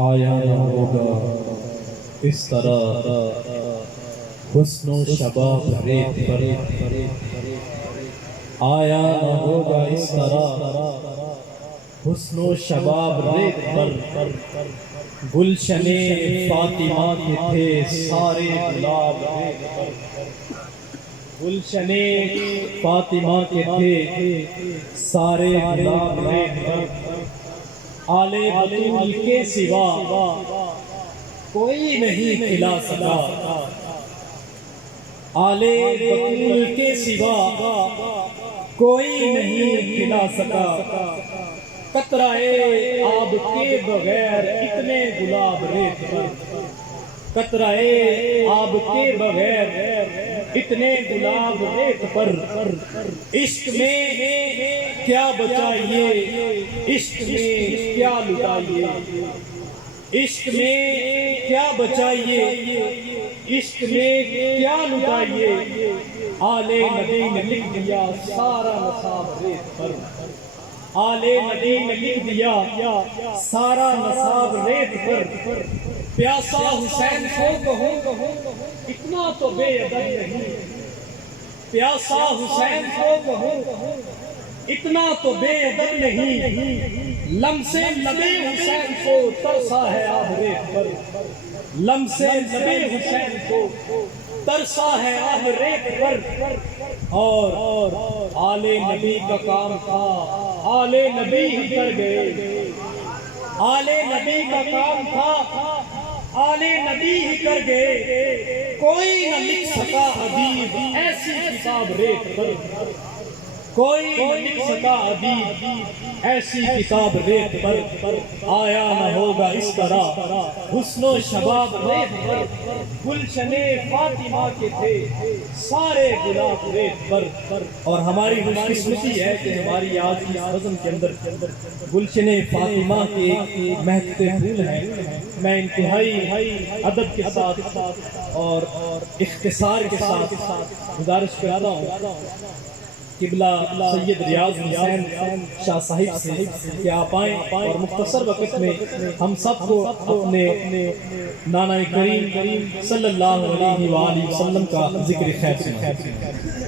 آیا نہ ہوگا اس طرح حسن و شباب ریت پر، آیا نہ ہوگا اس طرح حسن و شباب ریت پر، گلشن فاطمہ کے تھے سارے گلاب ریت پر، گلشن فاطمہ کے تھے سارے گلاب ریت پر، آل بطول کے سوا کوئی نہیں کھلا سکا، آل بطول کے سوا کوئی نہیں کھلا سکا، قطرہ آب کے بغیر اتنے گلاب ریت پر، قطرہ آب کے بغیر اتنے گلاب ریت پر، عشق میں کیا بچائیے عشق میں کیا لٹائیے، عشق میں کیا بچائیے عشق میں کیا لٹائیے، آل نبی نے لکھ دیا سارا نصاب ریت پر، آل نبی نے لکھ دیا سارا نصاب ریت پر، پیاسا حسین کو کہوں اتنا تو بے ادب نہیں، پیاسا حسین کو کہوں اتنا تو بے ادب نہیں، لمس لبِ حسین کو ترسا ہے آب ریت پر، لمس لبِ حسین کو ترسا ہے آب ریت پر، اور آل نبی کا کام تھا آل نبی ہی کر گئے، آل نبی کا کام تھا آل نبی ہی کر گئے، کوئی نہ لکھ سکا ادیب ایسی کتاب ریت پر، کوئی نہ لکھ سکا ادیب ایسی کتاب ریت پر، آیا نہ ہوگا اس طرح حسن و شباب ریت پر، گلشن فاطمہ کے تھے سارے گلاب ریت پر، اور ہماری خوش قسمتی ہے کہ ہماری آج کی نظم کے اندر گلشن فاطمہ کے مہکتے پھول ہیں۔ میں انتہائی ادب کے ساتھ اور اختصار کے ساتھ گزارش کرتا ہوں قبلہ سید ریاض حسین شاہ صاحب سے کہ آپ آئیں اور مختصر وقت میں ہم سب کو اپنے نانا کریم صلی اللہ علیہ وآلہ وسلم کا ذکر خیر سنائیں۔